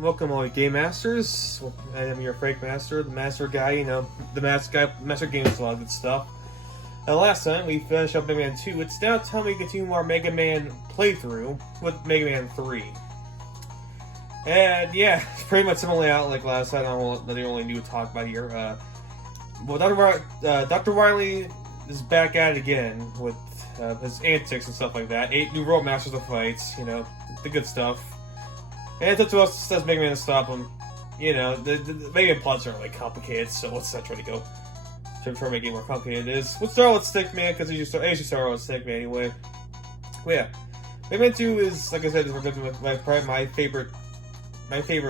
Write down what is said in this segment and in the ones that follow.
Welcome all you Game Masters. I am your Frank Master, the Master Guy, the Master Guy, Master Games, a lot of good stuff. Last time we finished up Mega Man 2, it's now time we continue our Mega Man playthrough with Mega Man 3. And yeah, it's pretty much similarly out like last time, nothing really new to talk about here. Well, Dr. Wily is back at it again with his antics and stuff like that. 8 new World Masters of Fights, the good stuff. And it's up to us, says Mega Man, to stop him. The Mega Man plots are like complicated, so let's not try to go try to make it more complicated than it is. We'll start with Stickman, because I usually start with Stickman anyway. But yeah, Mega Man 2 is, like I said, probably my favorite, Mega Man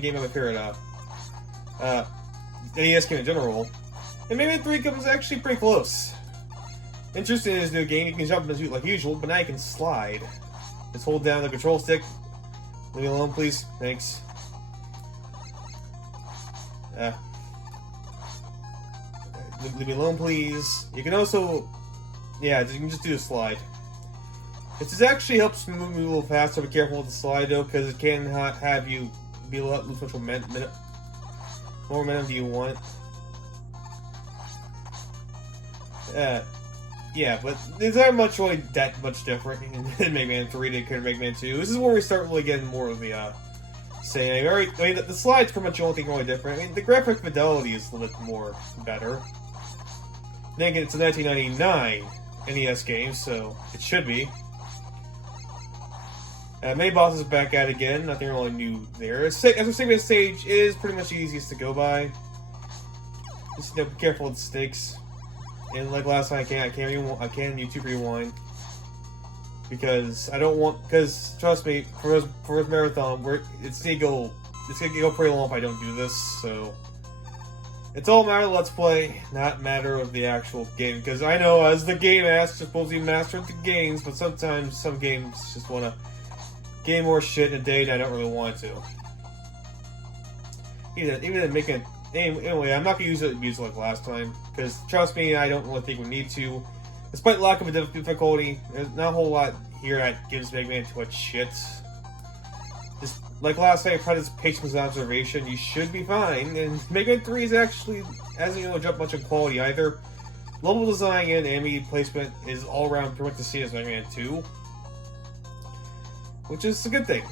game of my favorite, NES game in general. And Mega Man 3 comes actually pretty close. Interesting in this new game, you can jump into like usual, but now you can slide. Just hold down the control stick. Leave me alone, please. Thanks. Leave me alone, please. You can also... Yeah, you can just do a slide. This actually helps move a little faster. Be careful with the slide, though, because it can have you lose much momentum. What momentum do you want? Yeah, but there's not much really that much different in Mega Man 3 than Mega Man 2. This is where we start really getting more of the, the slide's pretty much the only thing really different. I mean, the graphic fidelity is a little bit more better. Then again, it's a 1999 NES game, so it should be. Main boss is back at it again, nothing really new there. As a segment stage is pretty much the easiest to go by. Just be careful with the stakes. And like last time, I can YouTube rewind because I don't want. Because trust me, for this marathon, it's gonna go pretty long if I don't do this. So it's all a matter of Let's Play, not matter of the actual game. Because I know as the game master, you're supposed to be master of the games, but sometimes some games just want to game more shit in a day, and I don't really want to. Even making. Anyway, I'm not going to use it like last time, because trust me, I don't really think we need to. Despite lack of a difficulty, there's not a whole lot here that gives Mega Man too much shit. Just like last time, I tried this patience observation, you should be fine, and Mega Man 3 hasn't jumped much in quality either. Level design and enemy placement is all around pretty much the same as Mega Man 2, which is a good thing.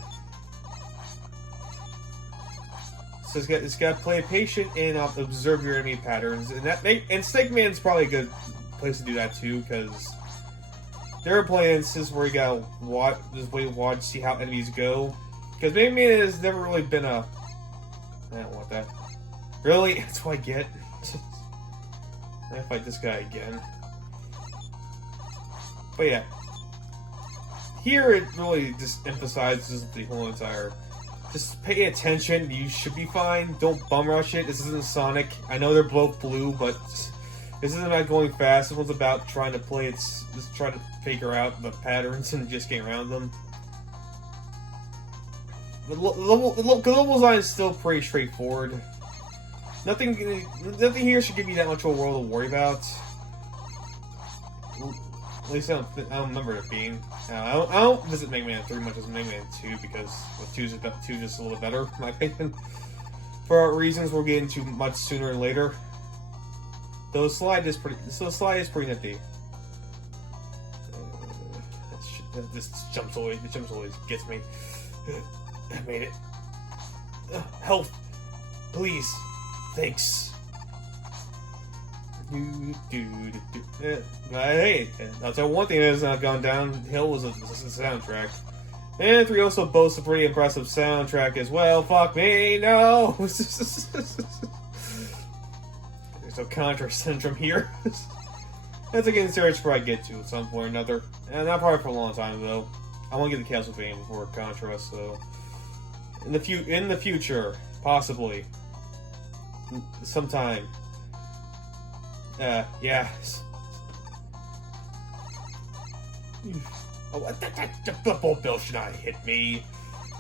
So it's got to play patient and observe your enemy patterns, and Stickman's probably a good place to do that too, because there are plenty of instances where you gotta watch, see how enemies go. Because Mega Man has never really been I don't want that. Really, that's what I get. I'm gonna fight this guy again. But yeah, here it really just emphasizes the whole entire. Just pay attention, you should be fine. Don't bum rush it. This isn't Sonic. I know they're both blue, but this isn't about going fast. This one's about trying to play just trying to figure out the patterns and just getting around them. The level design is still pretty straightforward. Nothing here should give you that much of a world to worry about. At least I don't remember it being. I don't visit Mega Man 3 much as Mega Man 2 because 2 is just a little bit better, in my opinion. For reasons we'll get into much sooner or later. Though the slide is pretty nifty. This jumps always gets me. I made it. Help, please, thanks. Hey, I'll tell you one thing that has not gone downhill was the soundtrack. And 3 also boasts a pretty impressive soundtrack as well. Fuck me, no! There's no Contra syndrome here. That's a game series probably get to at some point or another. And not probably for a long time though. I want to get the Castlevania before Contra, so in the future, possibly, sometime. Yeah. Oh, that bolt bill should not hit me.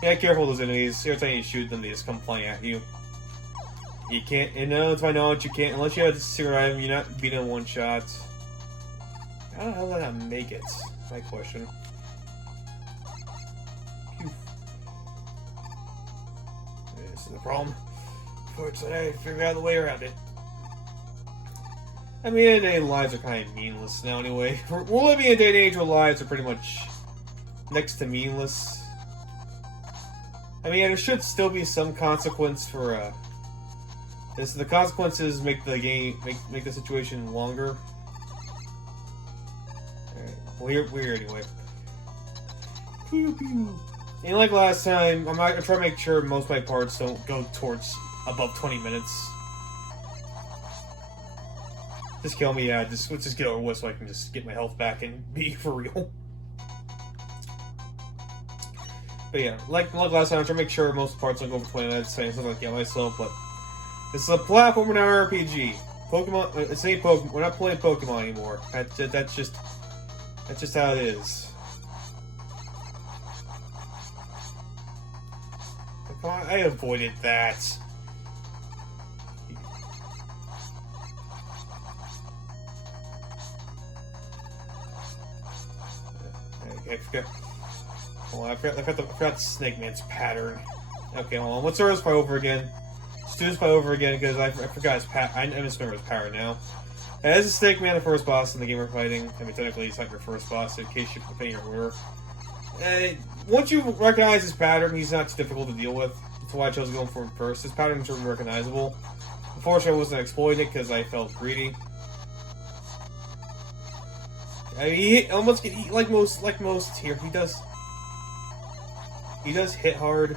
Yeah, careful with those enemies. Every time you shoot them, they just come flying at you. You can't, to my knowledge, you can't, unless you have a secret item, you're not beating in one shot. How the hell did I make it? That's my question. Phew. see the problem. Fortunately, I figured out the way around it. I mean, day-to-day lives are kind of meaningless now anyway. We're living in a day and age where lives are pretty much next to meaninless. I mean, there should still be some consequence for, the consequences make the game, make the situation longer. Alright, well, we're here anyway. Pew pew. And like last time, I'm gonna try to make sure most of my parts don't go towards above 20 minutes. Just kill me, yeah. Let's just get over with so I can just get my health back and be for real. But yeah, like last time, I'm trying to make sure most parts don't go over 20 minutes. Saying something like myself, but this is a platformer, not RPG. Pokemon, it's ain't Pokemon. We're not playing Pokemon anymore. That's just how it is. Come on, I avoided that. I forgot. Well, I forgot the Snake Man's pattern. Okay, hold on. Let's start this part over again. Let's do this part over again because I forgot his pattern. I just remember his pattern now. As a Snake Man, the first boss in the game we're fighting. I mean, technically, he's not your first boss in case you're playing your order. Once you recognize his pattern, he's not too difficult to deal with. That's why I chose going for him first. His pattern is recognizable. Unfortunately, I wasn't exploiting it because I felt greedy. I mean, like most here, he does hit hard.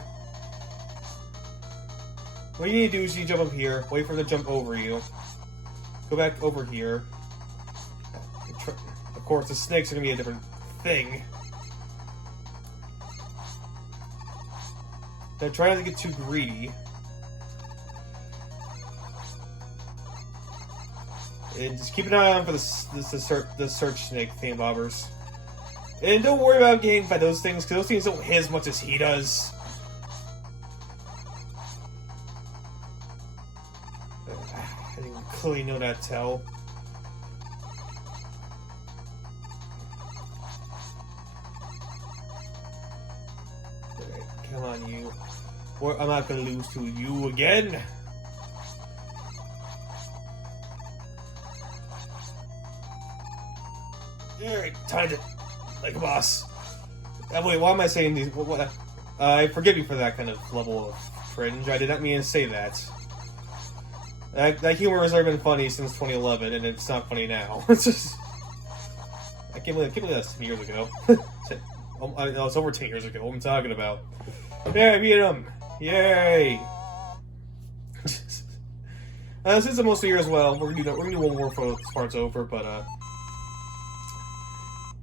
What you need to do is you jump up here, wait for him to jump over you, go back over here. Of course, the snakes are gonna be a different thing. Don't try not to get too greedy. And just keep an eye on for the search snake thingamabobbers. And don't worry about getting by those things, because those things don't hit as much as he does. I didn't clearly know that tell. Alright, come on, you. Or I'm not gonna lose to you again. Alright, time to like a boss. Wait, why am I saying these? Forgive me for that kind of level of cringe. I did not mean to say that. That humor has already been funny since 2011, and it's not funny now. It's just... I can't believe that's 10 years ago. No, it's over 10 years ago. What I'm talking about. Yeah, I beat him! Yay! Since it's almost a year as well, we're gonna do one more before this part's over, but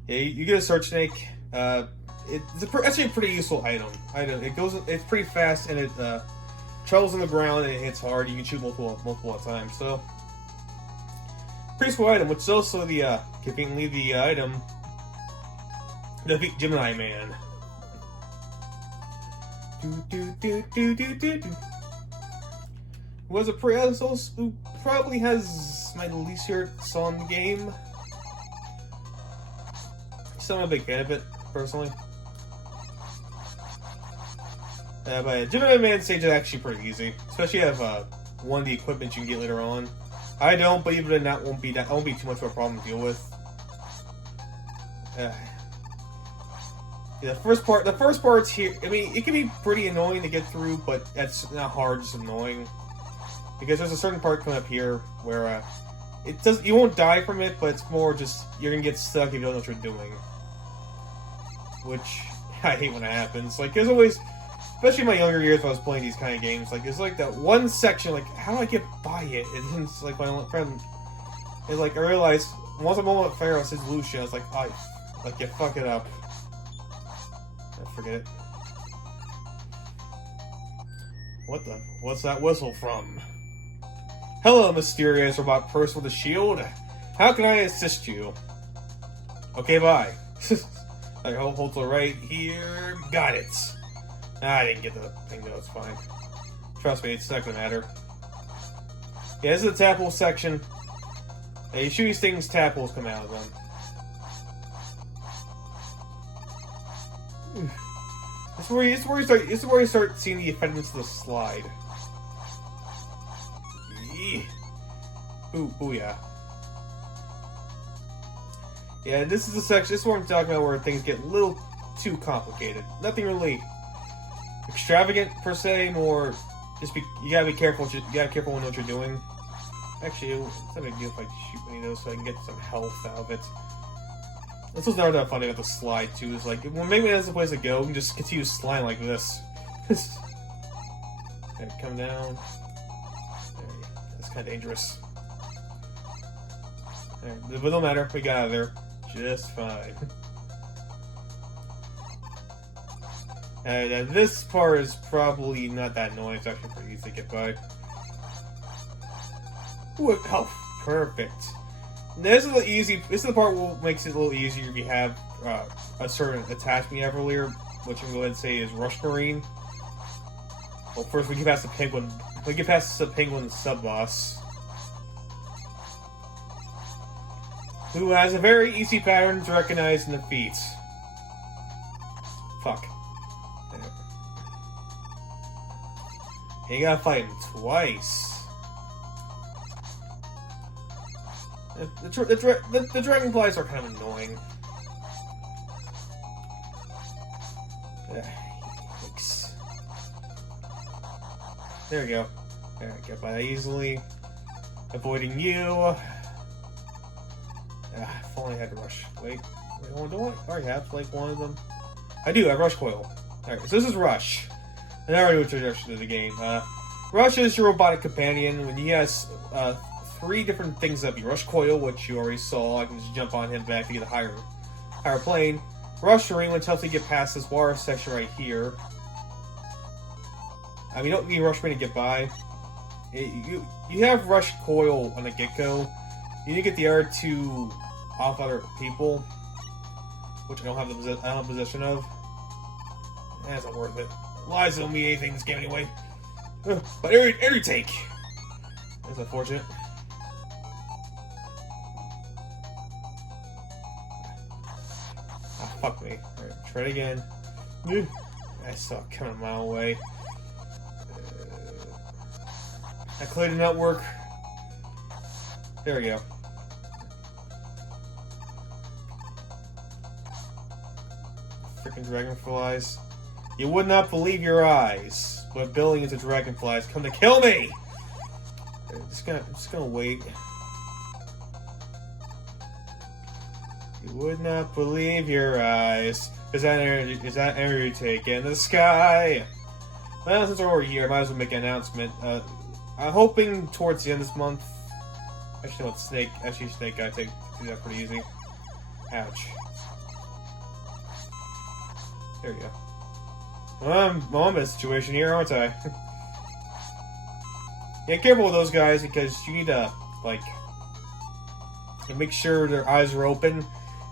yeah, you get a search snake. It's actually a pretty useful item. It's pretty fast and it travels on the ground and it hits hard. You can shoot multiple at a time. So pretty useful item, which is also the conveniently the item to defeat Gemini Man. Was a who probably has my least favorite song in the game. I'm a big fan of it, personally. But Gemini Man stage is actually pretty easy. Especially if you have one of the equipment you can get later on. I don't, but even that won't be too much of a problem to deal with. Yeah, the first part's here. I mean, it can be pretty annoying to get through, but that's not hard, just annoying. Because there's a certain part coming up here where you won't die from it, but it's more just you're gonna get stuck if you don't know what you're doing. Which I hate when it happens. Like, there's always, especially in my younger years when I was playing these kind of games, like, there's like that one section, like, how do I get by it? And then it's like my friend is like, I realized once I'm on Pharaoh says Lucia, I was like, oh, like, you fuck it up. I forget it. What's that whistle from? Hello, mysterious robot person with a shield. How can I assist you? Okay, bye. I hold to the right here. Got it. I didn't get the thing though, it's fine. Trust me, it's not gonna matter. Yeah, this is the tadpole section. Yeah, you shoot these things, tadpoles come out of them. This is where you start seeing the effectiveness of the slide. Ooh, yeah. Yeah, this is the section. This is what I'm talking about, where things get a little too complicated. Nothing really extravagant per se. More, you gotta be careful. You gotta be careful when what you're doing. Actually, it's not a big deal if I shoot any of those, so I can get some health out of it. That's what's not that funny about the slide too. Is like when maybe that's the place to go, you can just continue sliding like this. Okay, come down. That's kind of dangerous. Right, but no matter, we got out of there just fine. And this part is probably not that annoying. It's actually pretty easy to get by. Ooh, oh, perfect. This is the easy. This is the part that makes it a little easier if you have a certain attachment you have earlier, which I'm going to go ahead and say is Rush Marine. Well, first we get past the penguin. We get past the penguin sub boss, who has a very easy pattern to recognize and defeat. Fuck. You gotta fight him twice. The dragonflies are kind of annoying. Yikes. There we go. Alright, get by that easily. Avoiding you. If only I had to rush. Wait, do I already have like one of them? I do, I have Rush Coil. Alright, so this is Rush. And I already introduced to the game. Rush is your robotic companion. When he has 3 different things of you. Rush Coil, which you already saw. I can just jump on him back to get a higher plane. Rush Marine, which helps you get past this water section right here. I mean, you don't need Rush Marine to get by. You have Rush Coil on the get-go. You need to get the other 2 off other people, which I don't have possession of. That's not worth it. Lies don't mean anything in this game anyway. But every take. That's unfortunate. Ah, fuck me. Alright, try it again. I saw it coming a mile away. That clearly did not work. There we go. Freaking dragonflies. You would not believe your eyes, but billions of dragonflies come to kill me! I'm just gonna wait. You would not believe your eyes. Is that energy taken in the sky? Well, since we're over here, I might as well make an announcement. I'm hoping towards the end of this month. Actually, no, Snake. Actually, Snake guy do that pretty easy. Ouch. There we go. I'm in a situation here, aren't I? Yeah, careful with those guys because you need to, like, make sure their eyes are open.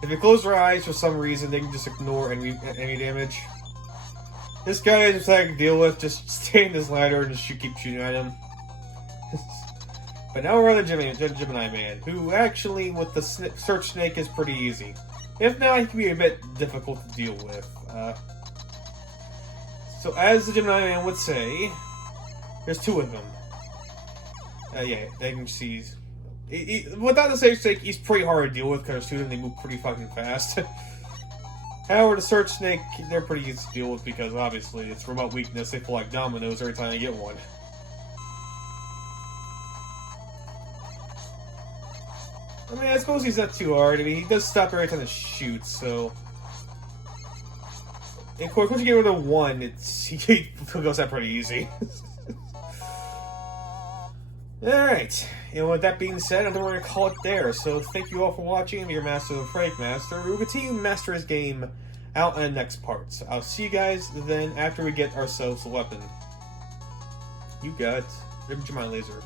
If they close their eyes for some reason, they can just ignore any damage. This guy is just like to deal with. Just stay in this ladder and just keep shooting at him. But now we're on the Gemini man, who actually, with the search snake, is pretty easy. If not, he can be a bit difficult to deal with. So, as the Gemini man would say, there's 2 of them. Yeah, they can see. Without the safe snake, he's pretty hard to deal with because 2 of them, they move pretty fucking fast. However, the search snake, they're pretty easy to deal with because obviously it's remote weakness. They fall like dominoes every time you get one. I mean, I suppose he's not too hard. I mean, he does stop every time to shoot, so. And of course, once you get rid of 1, he goes out pretty easy. Alright, and with that being said, I think we're going to call it there. So, thank you all for watching. I'm your Master of the Frank Master. We'll continue to master his game out in the next part. So, I'll see you guys then after we get ourselves a weapon. You got Gemini Laser.